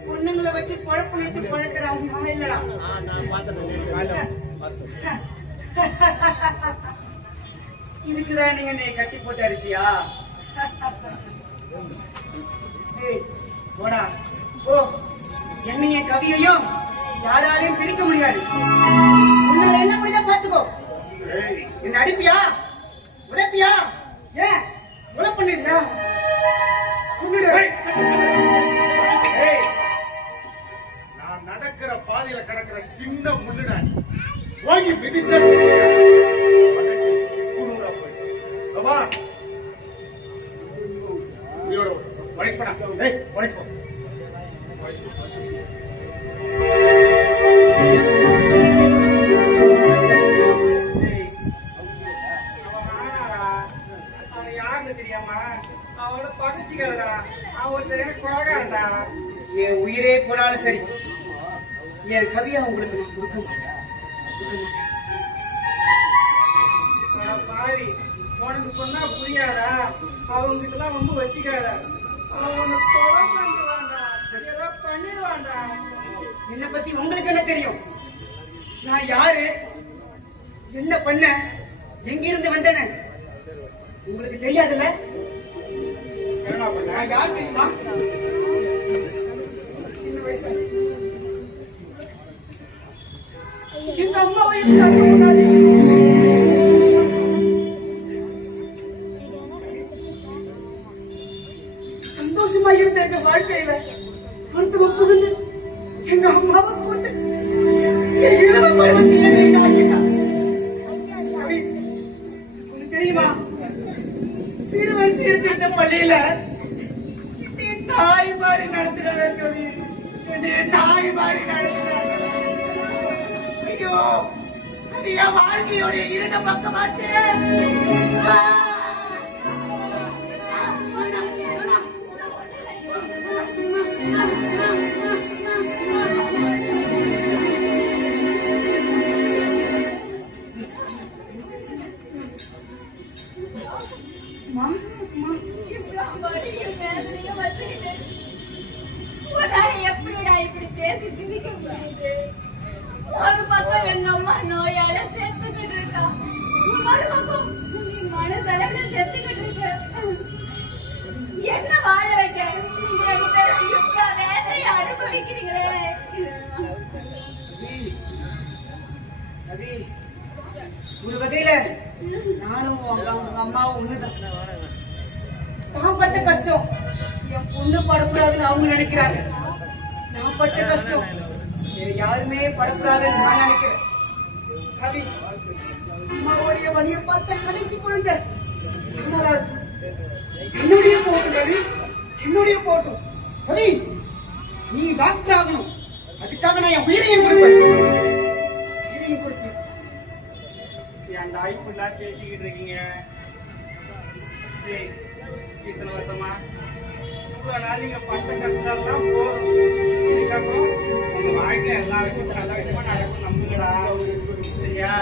பொண்ணுங்களை வச்சு குழப்பம் எடுத்து பழக்கிறாங்க இல்லடா. இதுக்குதான் நீங்க என்னை கட்டி போட்டு அடிச்சியா? போடா ஓ, என்னையும் கவியையும் யாராலையும் பிடிக்க முடியாது. உன்னால என்ன முடியல பாத்துக்கோ. என்ன அடிப்பியா, உதைப்பியா, ஏன் உழ பண்ணிருக்கியா? நான் நடக்கிற பாதையில கிடக்கிற சின்ன முள்ளுடா. வாங்கி மிதிச்ச அவளை பகைச்சிக்காதடா. அவன் சரியான குழகாண்டா. என் உயிரே போனாலும் சரி, என் கவியா உங்களுக்கு நான் கொடுக்க மாட்டேன். பாவி, உனக்கு சொன்னா புரியாதா? அவங்கிட்ட எல்லாம் ரொம்ப வச்சுக்காத. அவனை கொலை பண்ணிடுவான்டா, ஏதோ பண்ணிடுவான்டா. என்னை பத்தி உங்களுக்கு என்ன தெரியும்? நான் யாரு, என்ன பண்ண, எங்கிருந்து வந்தேன்னு உங்களுக்கு தெரியாதுல்ல? நான் யார் தெரியுமா? சின்ன வயசு எங்க அம்மாவை முன்னாடி சந்தோஷமா இருந்த எங்க வாழ்க்கையில மருத்துவம் புகுந்து எங்க அம்மாவை கொண்டு என் இளவ பருவத்திலே வீணாக்கிட்டான். உனக்கு தெரியுமா, சிறுவர் சீர்திருத்த பள்ளியில நாய் மாதிரி நடத்துறாங்க சொல்லி நாய் மாதிரி நடத்துறாங்க. ஐயோ, அது என் வாழ்க்கையோட இரண்டு பக்கமாச்சு. ஒரு பக்கம் எங்க அம்மா நோயால செத்துக்கிட்டு இருக்கா, ஒரு பக்கம் நீ மனசளவுல செத்துக்கிட்டு இருக்க. என்ன வாழ வைக்க நீங்க ரெண்டு பேரும் இவ்வளவு வேதனையை அனுபவிக்கிறீங்களே? ஒரு வகையில நானும் உங்க அம்மாவும் ஒண்ணுதான். நான் பட்ட கஷ்டம் என் பொண்ணு படக்கூடாதுன்னு அவங்க நினைக்கிறாங்க. நான் பட்ட கஷ்டம் வேற யாருமே படக்கூடாதுன்னு நான் நினைக்கிறேன். கவி, அம்மாவுடைய வழியை பார்த்த கடைசி குழந்தை என்னுடைய போட்டும் கவி, என்னுடைய போட்டும். கவி, நீ டாக்டர் ஆகணும், அதுக்காக நான் என் உயிரையும் கொடுப்பேன். உயிரையும் கொடுப்பேன். என் தாய்ப்புள்ளா பேசிக்கிட்டு இருக்கீங்க. இத்தனை வருஷமா இவ்வளவு நாள் நீங்க பட்ட கஷ்டம் தான் போதும். இதுக்கப்புறம் உங்க வாழ்க்கையில எல்லா விஷயமும் நல்ல விஷயமா நடக்கும், நம்புங்கடா. சரியா?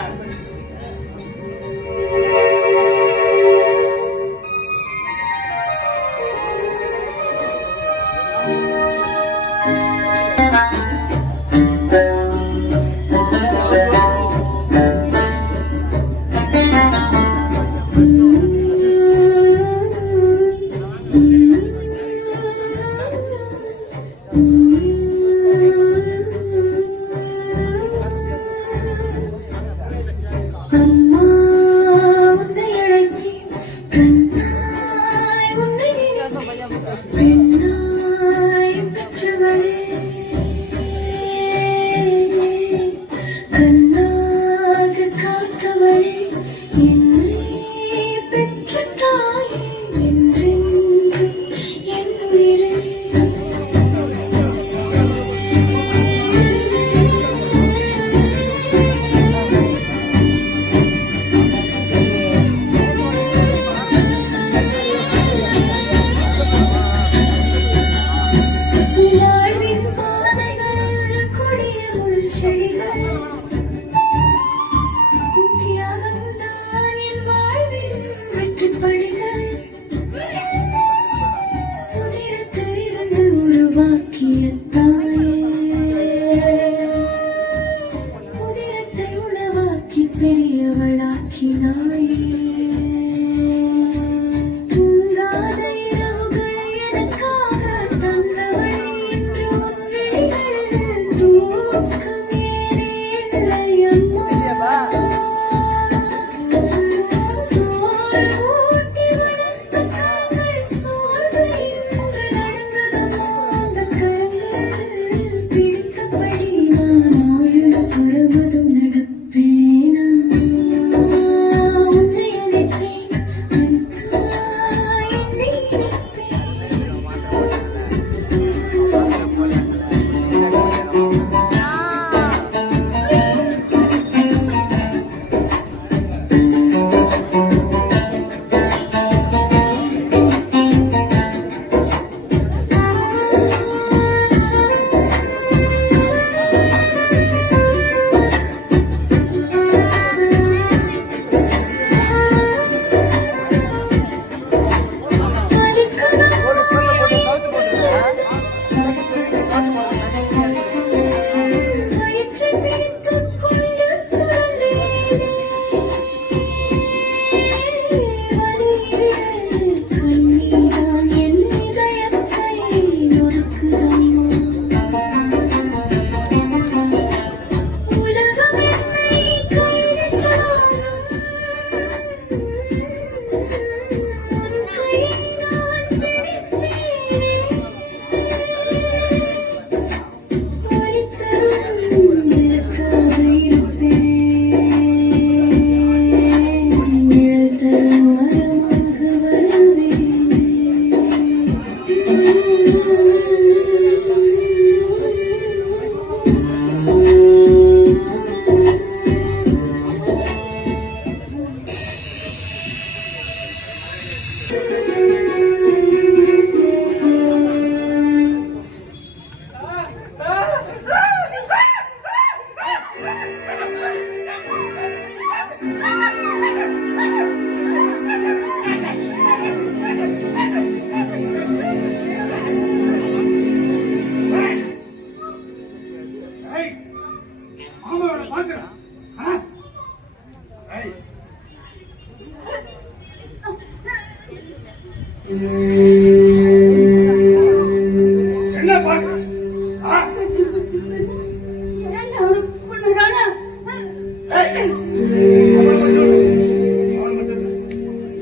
என்ன பாக்குற?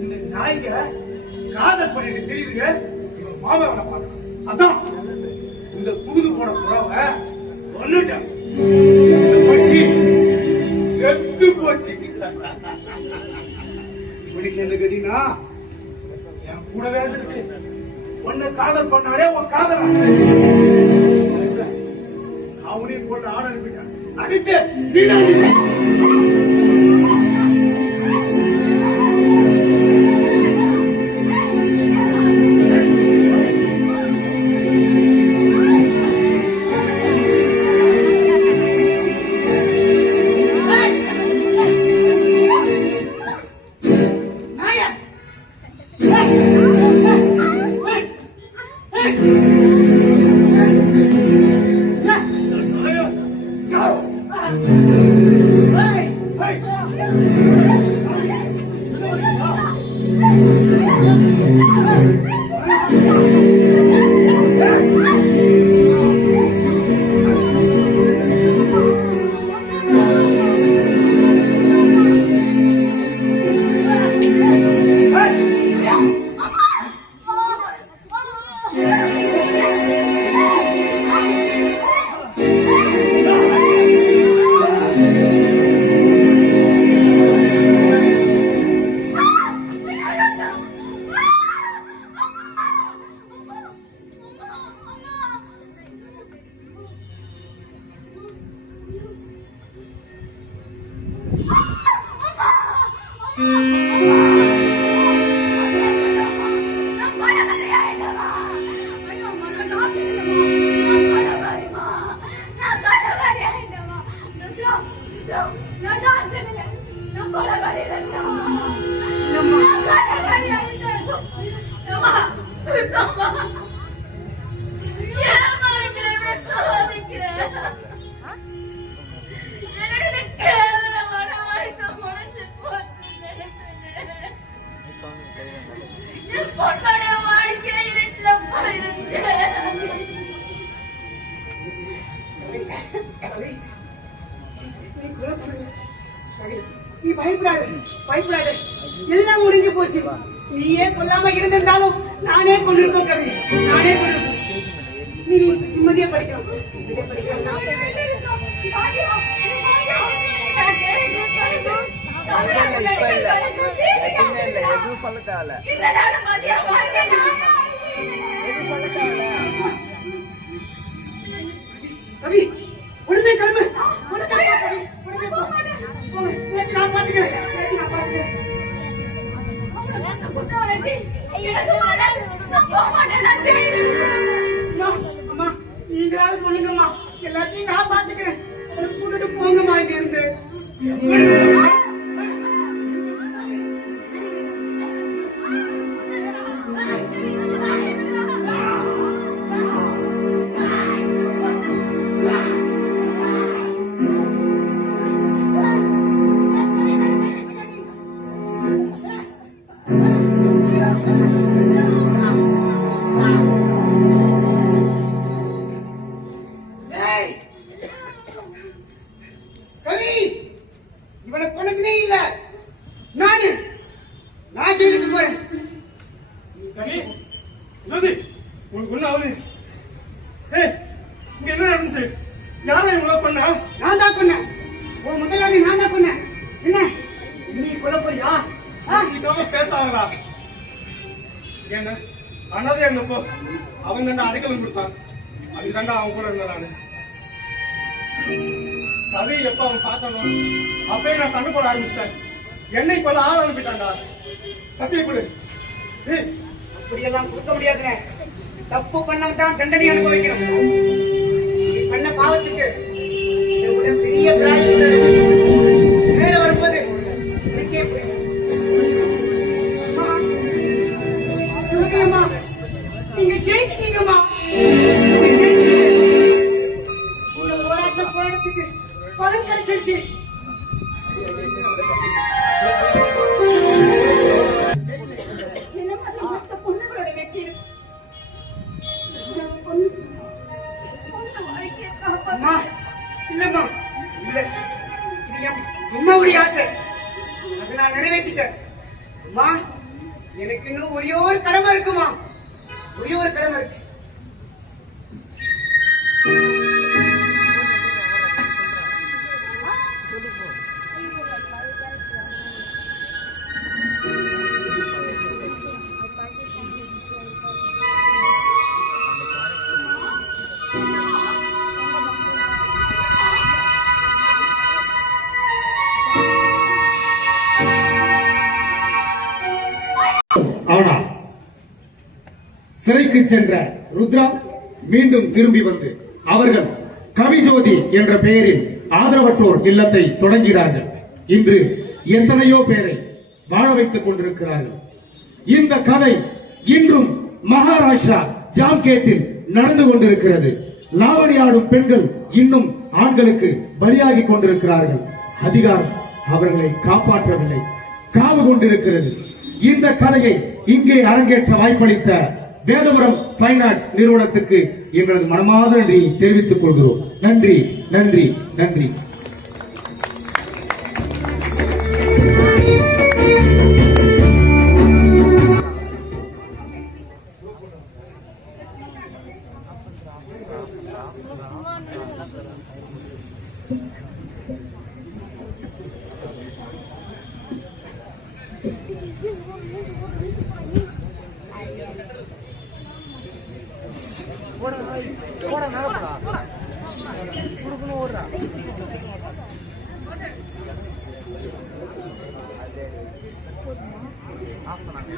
இந்த நாய்க காதல் பண்ணிட்டு தெரியுதுங்க. மாமாவை பாக்குறேன். அதான் இந்த தூது போன புறவை ஒண்ணுட்டான். செத்து போச்சு. இவனுக்கு என்ன கதினா என் கூடவே இருக்கு. உன்னை காதல் பண்ணாலே உன் காதல் அவனையும் போட்டு ஆட அனுப்பிட்டான். அடித்து நீ பயப்படாத பயப்படாத, எல்லாம் முடிஞ்சு போச்சு. நீயே கொல்லாம இருந்திருந்தாலும் நானே கொண்டிருப்பேன் கவி, நானே கொண்டிருப்பேன். நீ நிம்மதியா படிக்கலாம், நிம்மதியா படிக்கலாம். எதுவும் சொல்ல தேவையில்ல. கவி உடனே கிளம்பு, உடனே நான் பாத்துக்கிறேன். அம்மா நீங்களாவது சொல்லுங்கம்மா, எல்லாத்தையும் நான் பாத்துக்கிறேன். கூட்டிட்டு போங்கம்மா இங்க இருந்து. இவனை கொண்டதே இல்ல, நான் ஜெயிலுக்கு போறேன். உனக்கு ஒண்ணு ஆகுது. இங்க என்ன நடந்துச்சு? யாரும் இவ்வளவு பண்ணா? நான் தான் கொன்னேன், உன் முதலாளி நான் தான் கொன்னேன். என்ன நீ கொல்ல போறியா? பேசாதா என்ன அண்ணாதே என்னப்போ அவன் கண்டா அடைக்கலம் கொடுத்தான். அதுக்கு தாண்டா அவன் கூட இருந்த நானு. கவி எப்ப அவன் பார்த்தானோ அப்பயே நான் சண்டை போட ஆரம்பிச்சிட்டேன். என்னை கொல்ல ஆள் அனுப்பிட்டான்டா. கத்தியை கொடு, அப்படியெல்லாம் கொடுக்க முடியாதுங்க. தப்பு பண்ணவன் தான் தண்டனை அனுபவிக்கணும். நீ பண்ண பாவத்துக்கு இதை விட பெரிய பிராயச்சித்தம் நேர வரும்போது எனக்கே புரியும். அம்மா, சொல்லுங்கம்மா, நீங்க ஜெயிச்சிட்டீங்கம்மா. நீங்க ஜெயிச்சிட்டீங்க. இந்த போராட்டத்துக்கு பலன் கிடைச்சிருச்சு. என்ன மாதிரி மற்ற பொண்ணுகளோட வெற்றி இருக்கு. பொண்ணு வாழ்க்கையை அம்மா, காப்பாத்து. இல்லம்மா, இல்ல. இது என் அம்மாவுடைய ஆசை. அதை நான் நிறைவேற்றிட்டேன். அம்மா, எனக்கு இன்னும் ஒரே ஒரு கடமை இருக்குமா, ஒரே ஒரு கடமை இருக்கு. ஆனால் சிறைக்கு சென்ற ருத்ரா மீண்டும் திரும்பி வந்து அவர்கள் கவிஜோதி என்ற பெயரில் ஆதரவற்றோர் இல்லத்தை தொடங்கினார்கள். இன்று எத்தனையோ பேரை வாழ வைத்துக் கொண்டிருக்கிறார்கள். இந்த கதை இன்றும் மகாராஷ்டிரா ஜாம்கேத்தில் நடந்து கொண்டிருக்கிறது. லாவணியாடும் பெண்கள் இன்னும் ஆண்களுக்கு பலியாகி கொண்டிருக்கிறார்கள். அதிகாரம் அவர்களை காப்பாற்றவில்லை, காவு கொண்டிருக்கிறது. இந்த கதையை இங்கே அரங்கேற்ற வாய்ப்பளித்த வேதபுரம் ஃபைன் ஆர்ட்ஸ் நிறுவனத்துக்கு எங்களது மனமார்ந்த நன்றியை தெரிவித்துக் கொள்கிறோம். நன்றி, நன்றி, நன்றி. போடா மேல போடா குடுக்கணும் ஓடுறா ஆஃப் பண்ணாங்க